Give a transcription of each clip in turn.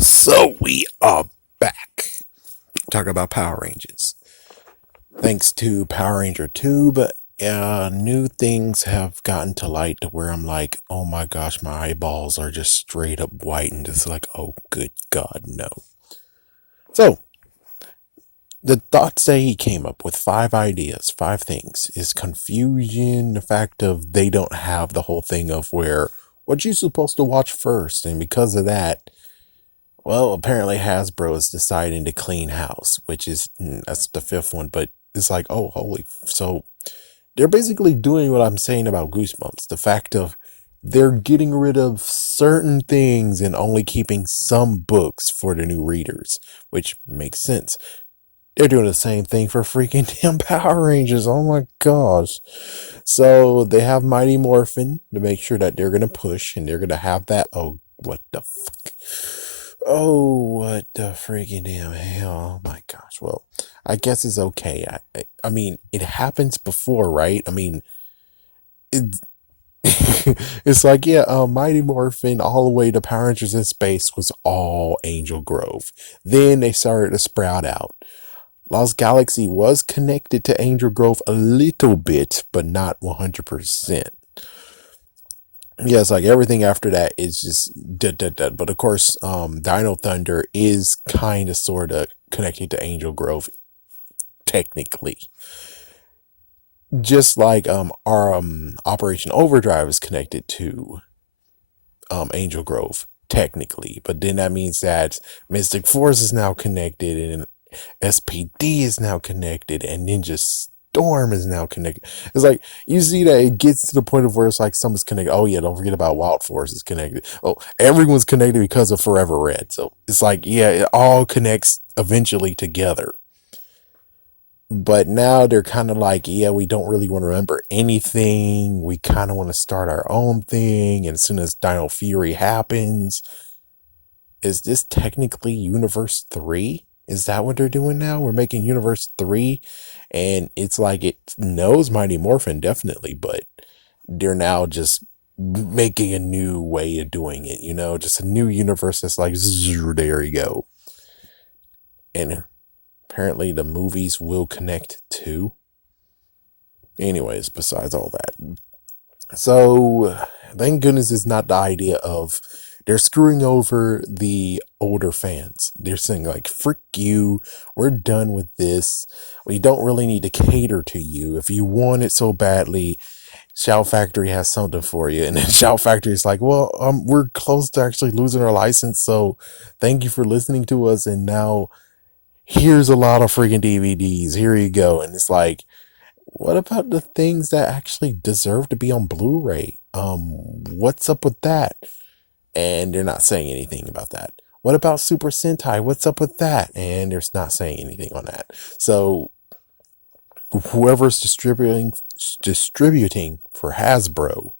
So we are back talking about Power Rangers. Thanks to Powerrangertube, new things have gotten to light to where I'm like, oh my gosh, my eyeballs are just straight up white and just like, oh good God, no. So the thoughts that he came up with, 5 ideas, 5 things, is confusion, the fact of they don't have the whole thing of where what you supposed to watch first, and because of that, well, apparently Hasbro is deciding to clean house, which is that's the 5th one, but it's like, oh, holy. So they're basically doing what I'm saying about Goosebumps. The fact of they're getting rid of certain things and only keeping some books for the new readers, which makes sense. They're doing the same thing for freaking damn Power Rangers. Oh my gosh. So they have Mighty Morphin to make sure that they're going to push and they're going to have that. Oh, what the fuck? Oh, what the freaking damn hell. Oh my gosh. Well, I guess it's okay. I mean, it happens before, right? I mean, it's, it's like, yeah, Mighty Morphin all the way to Power Rangers in Space was all Angel Grove. Then they started to sprout out. Lost Galaxy was connected to Angel Grove a little bit, but not 100%. Yeah, it's like everything after that is just dead. But of course, Dino Thunder is kind of sort of connected to Angel Grove, technically. Just like our Operation Overdrive is connected to Angel Grove, technically. But then that means that Mystic Force is now connected, and SPD is now connected, and Ninja Storm is now connected. It's like you see that it gets to the point of where it's like something's connected. Oh yeah, don't forget about Wild Force is connected. Oh, everyone's connected because of Forever Red. So it's like, yeah, it all connects eventually together. But now they're kind of like, yeah, we don't really want to remember anything. We kind of want to start our own thing. And as soon as Dino Fury happens, is this technically Universe 3? Is that what they're doing now? We're making Universe 3, and it's like it knows Mighty Morphin, definitely, but they're now just making a new way of doing it, just a new universe that's like, there you go. And apparently the movies will connect too. Anyways, besides all that. So, thank goodness it's not the idea of they're screwing over the older fans. They're saying like, frick you, we're done with this. We don't really need to cater to you. If you want it so badly, Shout Factory has something for you. And then Shout Factory is like, well, we're close to actually losing our license, so thank you for listening to us, and now here's a lot of freaking DVDs. Here you go. And it's like, what about the things that actually deserve to be on Blu-ray? What's up with that? And they're not saying anything about that. What about Super Sentai? What's up with that? And they're not saying anything on that. So whoever's distributing for Hasbro,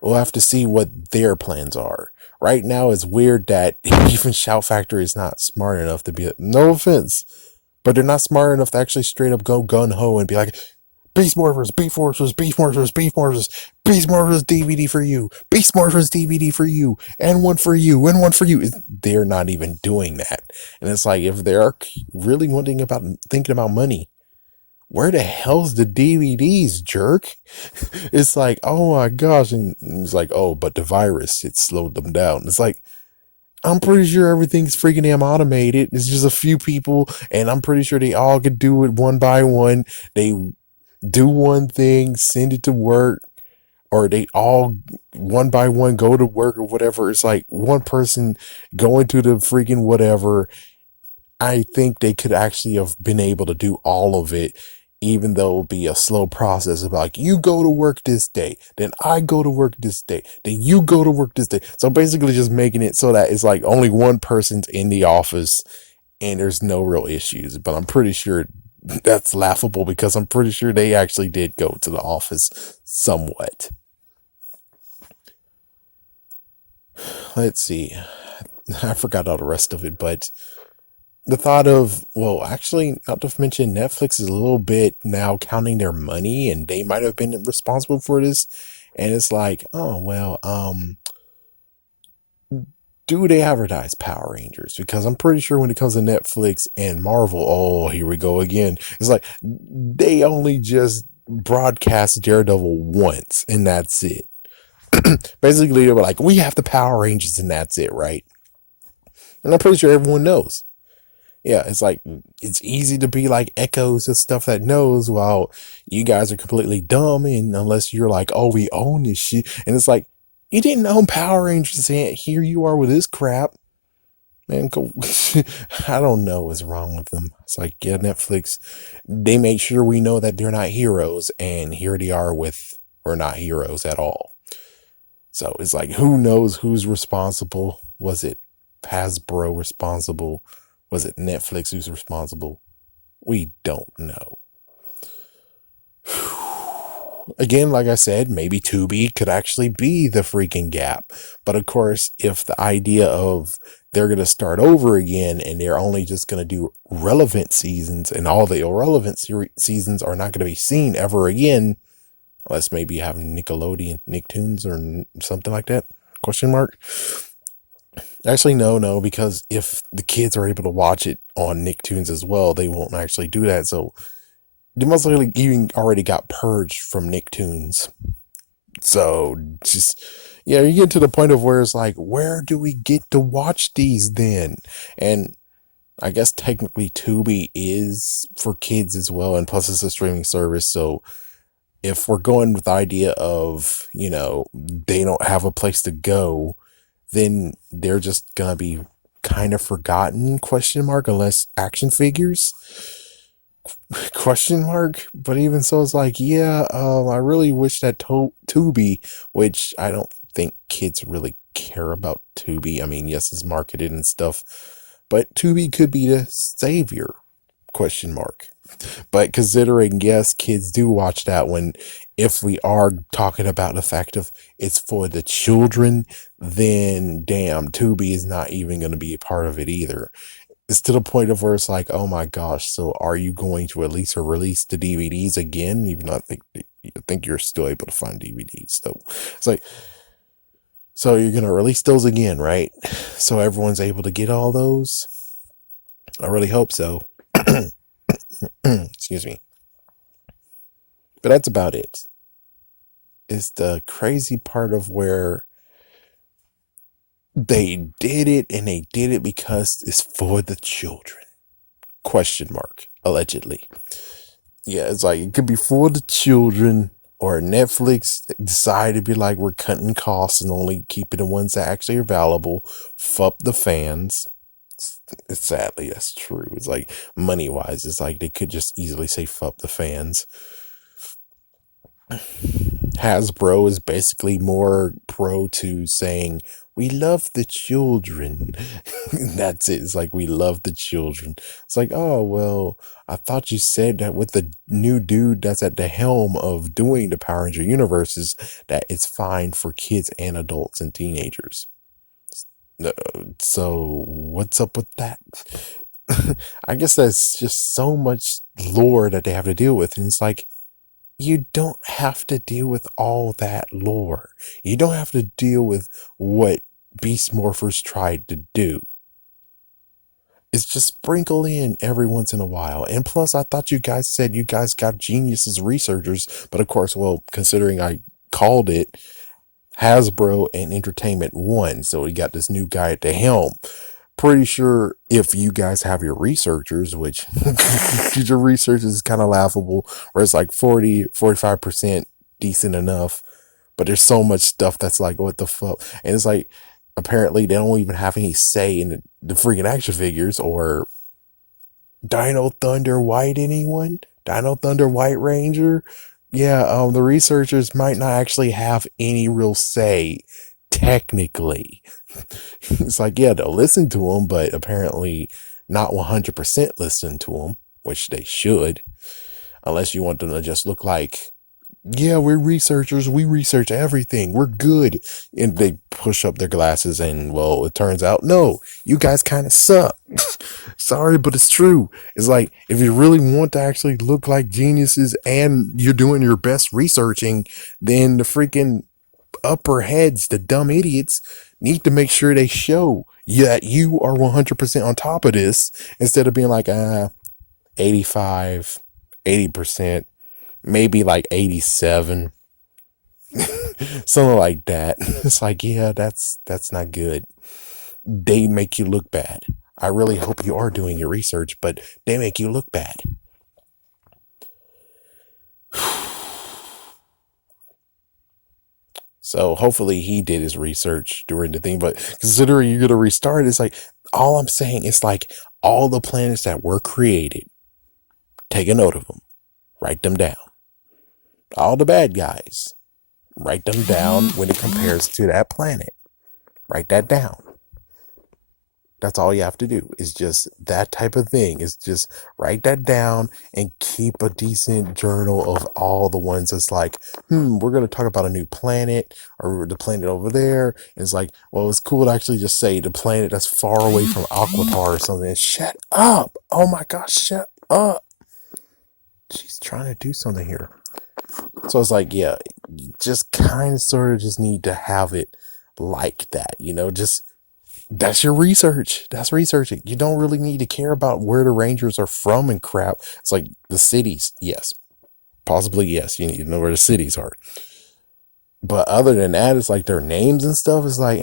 we'll have to see what their plans are. Right now, it's weird that even Shout Factory is not smart enough to be. No offense, but they're not smart enough to actually straight up go gun ho and be like, Beast Morphers, Beast Morphers, Beast Morphers, Beast Morphers, Beast Morphers DVD for you, Beast Morphers DVD for you, and one for you, and one for you. They're not even doing that. And it's like, if they're really thinking about money, where the hell's the DVDs, jerk? It's like, oh my gosh. And it's like, oh, but the virus, it slowed them down. It's like, I'm pretty sure everything's freaking damn automated. It's just a few people, and I'm pretty sure they all could do it one by one. They do one thing, send it to work, or they all one by one go to work or whatever. It's like one person going to the freaking whatever. I think they could actually have been able to do all of it, even though it would be a slow process of like, you go to work this day, then I go to work this day, then you go to work this day. So basically just making it so that it's like only one person's in the office and there's no real issues. But I'm pretty sure that's laughable because I'm pretty sure they actually did go to the office somewhat. Let's see. I forgot all the rest of it, but the thought of, well, actually, not to mention Netflix is a little bit now counting their money, and they might have been responsible for this. And it's like, oh well, do they advertise Power Rangers? Because I'm pretty sure when it comes to Netflix and Marvel, oh, here we go again. It's like they only just broadcast Daredevil once, and that's it. Basically, they were like, we have the Power Rangers, and that's it, right? And I'm pretty sure everyone knows. Yeah, it's like it's easy to be like echoes of stuff that knows while you guys are completely dumb, and unless you're like, oh, we own this shit. And it's like, you didn't own Power Rangers, and here you are with this crap. Man, go. I don't know what's wrong with them. It's like, yeah, Netflix, they make sure we know that they're not heroes, and here they are with, we're not heroes at all. So it's like, who knows who's responsible? Was it Hasbro responsible? Was it Netflix who's responsible? We don't know. Again, like I said, maybe Tubi could actually be the freaking gap. But of course, if the idea of they're going to start over again and they're only just going to do relevant seasons and all the irrelevant seasons are not going to be seen ever again, unless maybe you have Nickelodeon, Nicktoons or something like that, question mark. Actually, no, because if the kids are able to watch it on Nicktoons as well, they won't actually do that. So they most likely even already got purged from Nicktoons. So just, yeah, you get to the point of where it's like, where do we get to watch these then? And I guess technically Tubi is for kids as well, and plus it's a streaming service. So if we're going with the idea of, they don't have a place to go, then they're just gonna be kind of forgotten, question mark, unless action figures, question mark. But even so, it's like, yeah, I really wish that Tubi, which I don't think kids really care about Tubi. I mean, yes, it's marketed and stuff, but Tubi could be the savior, question mark. But considering, yes, kids do watch that one, if we are talking about the fact of it's for the children, then damn, Tubi is not even going to be a part of it either. It's to the point of where it's like, oh my gosh, so are you going to at least release the DVDs again? Even though I think you're still able to find DVDs. So it's like, so you're going to release those again, right? So everyone's able to get all those? I really hope so. Excuse me. But that's about it. It's the crazy part of where they did it, and they did it because it's for the children, question mark, allegedly. Yeah, it's like it could be for the children, or Netflix decided to be like, we're cutting costs and only keeping the ones that actually are valuable. Fuck the fans. Sadly, that's true. It's like, money wise, it's like they could just easily say fuck the fans. Hasbro is basically more pro to saying, we love the children. That's it. It's like, we love the children. It's like, oh, well, I thought you said that with the new dude that's at the helm of doing the Power Ranger universes, that it's fine for kids and adults and teenagers. So what's up with that? I guess that's just so much lore that they have to deal with. And it's like, you don't have to deal with all that lore. You don't have to deal with what Beast Morphers tried to do. It's just sprinkle in every once in a while. And plus, I thought you guys said you guys got geniuses researchers. But of course, well, considering I called it Hasbro and Entertainment One, so we got this new guy at the helm. Pretty sure if you guys have your researchers, which your research is kind of laughable, where it's like 45% decent enough, but there's so much stuff that's like, what the fuck? And it's like, apparently they don't even have any say in the freaking action figures. Or Dino Thunder White, anyone? Dino Thunder White Ranger? Yeah, the researchers might not actually have any real say, technically. It's like, yeah, they'll listen to them, but apparently not 100% listen to them, which they should, unless you want them to just look like, yeah, we're researchers, we research everything, we're good. And they push up their glasses and, well, it turns out, no, you guys kind of suck. Sorry, but it's true. It's like, if you really want to actually look like geniuses and you're doing your best researching, then the freaking upper heads, the dumb idiots, need to make sure they show that you are 100% on top of this instead of being like, 85, 80%, maybe like 87, something like that. It's like, yeah, that's not good. They make you look bad. I really hope you are doing your research, but they make you look bad. So hopefully he did his research during the thing. But considering you're gonna restart, it's like all I'm saying is like all the planets that were created, take a note of them, write them down. All the bad guys, write them down when it compares to that planet. Write that down. That's all you have to do. Is just that type of thing. Is just write that down and keep a decent journal of all the ones that's like, we're going to talk about a new planet or the planet over there. And it's like, well, it's cool to actually just say the planet that's far away from Aquitar or something. Shut up. Oh my gosh, shut up. She's trying to do something here. So it's like, yeah, you just kind of sort of just need to have it like that, just that's your research. That's researching. You don't really need to care about where the Rangers are from and crap. It's like the cities. Yes. Possibly, yes. You need to know where the cities are. But other than that, it's like their names and stuff is like,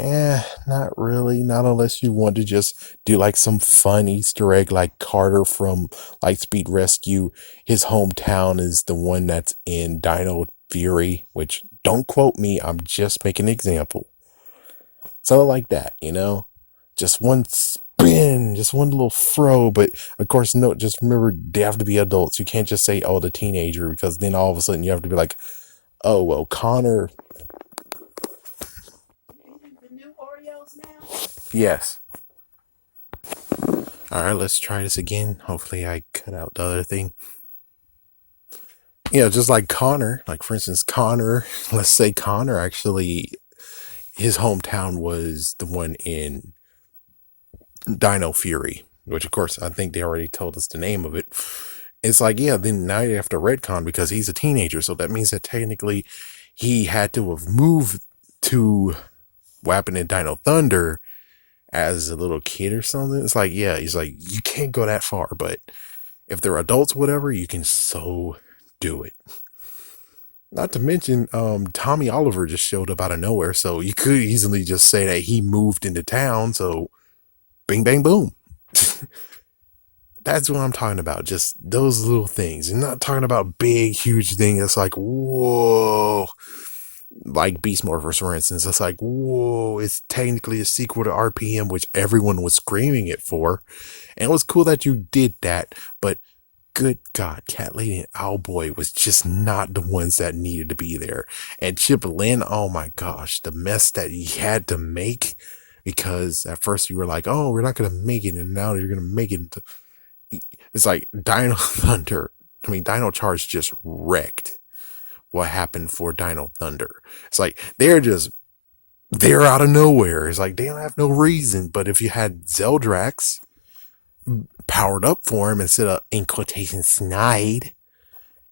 not really. Not unless you want to just do like some fun Easter egg like Carter from Lightspeed Rescue. His hometown is the one that's in Dino Fury, which don't quote me. I'm just making an example. Something like that, just one spin, just one little throw. But of course, no, just remember they have to be adults. You can't just say, oh, the teenager, because then all of a sudden you have to be like, oh, well, Connor. The new Oreos now? Yes. All right, let's try this again. Hopefully I cut out the other thing. Yeah, just like Connor, like for instance, Connor, let's say Connor actually, his hometown was the one in Dino Fury, which of course I think they already told us the name of it. It's like, yeah, then now you have to retcon because he's a teenager. So that means that technically he had to have moved to Wapping and Dino Thunder as a little kid or something. It's like, yeah, he's like, you can't go that far, but if they're adults, whatever, you can so do it. Not to mention, Tommy Oliver just showed up out of nowhere, so you could easily just say that he moved into town, so bing, bang, boom. That's what I'm talking about. Just those little things. I'm not talking about big, huge things. It's like, whoa. Like Beast Morphers, for instance. It's like, whoa. It's technically a sequel to RPM, which everyone was screaming it for. And it was cool that you did that. But good God, Cat Lady and Owlboy was just not the ones that needed to be there. And Chip Lynn, oh my gosh, the mess that he had to make. Because at first you were like, oh, we're not going to make it. And now you're going to make it. It's like Dino Dino Charge just wrecked what happened for Dino Thunder. It's like they're out of nowhere. It's like they don't have no reason. But if you had Zeldrax powered up for him instead of, in quotation, snide,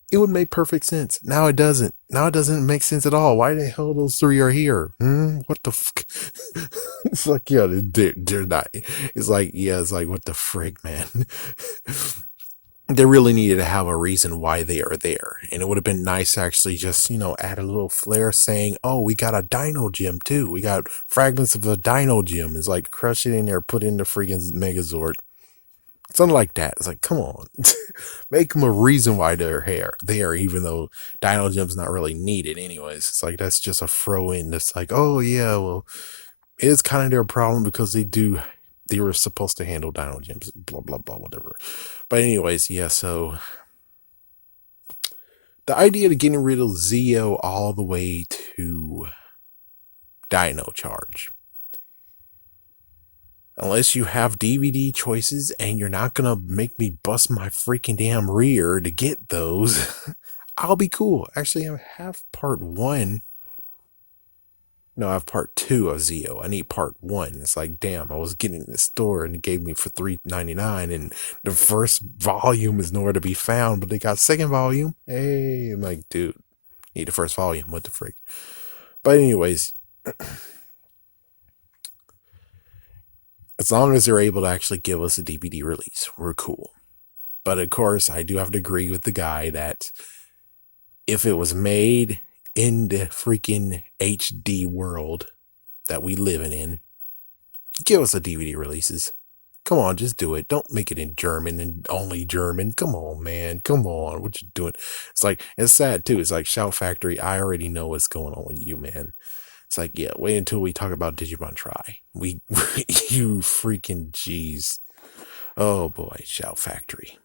it would make perfect sense. Now it doesn't. Now it doesn't make sense at all. Why the hell those three are here? What the fuck? It's like, yeah, they're not. It's like, yeah, it's like, what the frick, man? They really needed to have a reason why they are there. And it would have been nice to actually just, add a little flair saying, oh, we got a dino gem too. We got fragments of a dino gem. It's like, crush it in there, put it in the freaking Megazord. Something like that. It's like, come on. Make them a reason why they're there, even though dino gem's not really needed anyways. It's like, that's just a throw in. That's like, oh yeah, well, it is kind of their problem because they were supposed to handle dino gems, blah, blah, blah, whatever. But anyways, yeah, so the idea of getting rid of Zeo all the way to Dino Charge. Unless you have DVD choices and you're not going to make me bust my freaking damn rear to get those, I'll be cool. Actually, I have part 1. No, I have part 2 of Zeo. I need part 1. It's like, damn, I was getting in the store and it gave me for $3.99 and the first volume is nowhere to be found, but they got second volume. Hey, I'm like, dude, need the first volume. What the frick? But anyways, as long as they're able to actually give us a DVD release, we're cool. But of course, I do have to agree with the guy that if it was made in the freaking HD world that we living in, give us a DVD releases. Come on, just do it. Don't make it in German and only German. Come on, man. Come on. What you doing? It's like, it's sad too. It's like Shout Factory. I already know what's going on with you, man. It's like, yeah, wait until we talk about Digimon Try. You freaking jeez. Oh boy, Shout Factory.